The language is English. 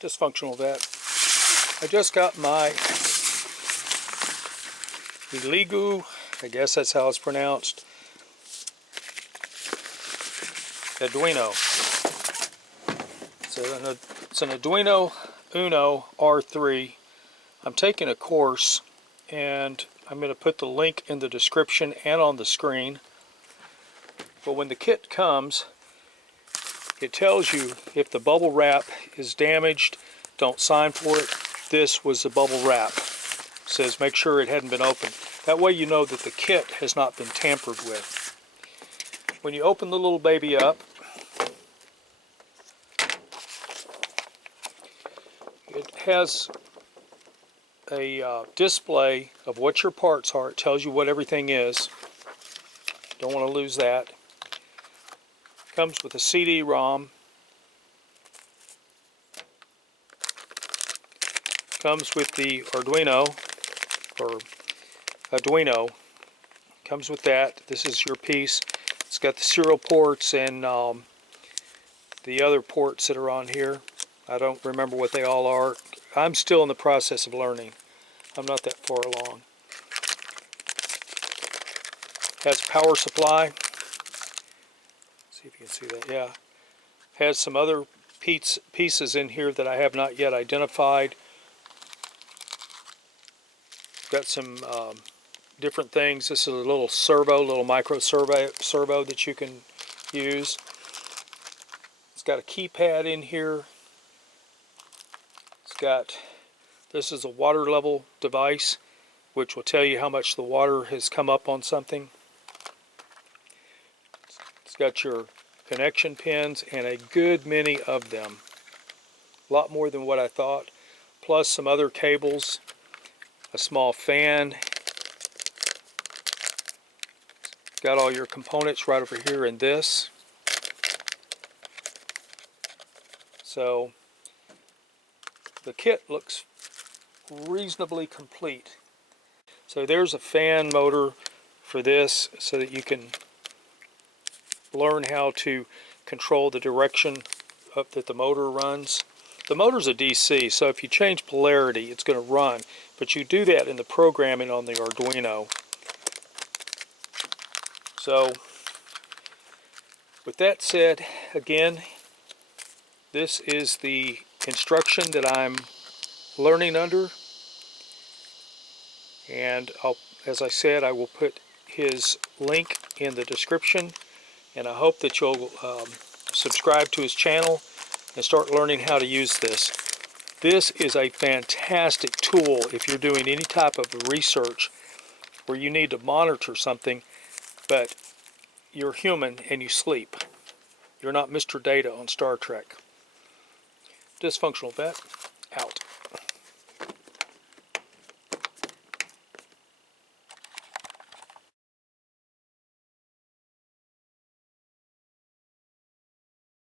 Dysfunctional vet. I just got my elegoo, I guess that's how it's pronounced, Arduino. So it's an Arduino Uno R3. I'm taking a course, and I'm going to put the link in the description and on the screen. But when the kit comes, it tells you if the bubble wrap is damaged, don't sign for it. This was the bubble wrap. It says make sure it hadn't been opened. That way you know that the kit has not been tampered with. When you open the little baby up, it has a display of what your parts are. It tells you what everything is. Don't want to lose that. Comes with a CD-ROM. Comes with the Arduino, or Arduino. Comes with that. This is your piece. It's got the serial ports and the other ports that are on here. I don't remember what they all are. I'm still in the process of learning. I'm not that far along. Has a power supply. See if you can see that. Yeah. Has some other pieces in here that I have not yet identified. Got some different things. This is a little servo, little micro servo that you can use. It's got a keypad in here. It's got, this is a water level device, which will tell you how much the water has come up on something. It's got your connection pins, and a good many of them. A lot more than what I thought. Plus some other cables, a small fan. Got all your components right over here in this. So the kit looks reasonably complete. So there's a fan motor for this so that you can learn how to control the direction that the motor runs. The motor's a DC, so if you change polarity, it's going to run, but you do that in the programming on the Arduino. So with that said, again, this is the instruction that I'm learning under, and as I said, I will put his link in the description, and I hope that you'll subscribe to his channel and start learning how to use this. This is a fantastic tool if you're doing any type of research where you need to monitor something, but you're human and you sleep. You're not Mr. Data on Star Trek. Dysfunctional vet.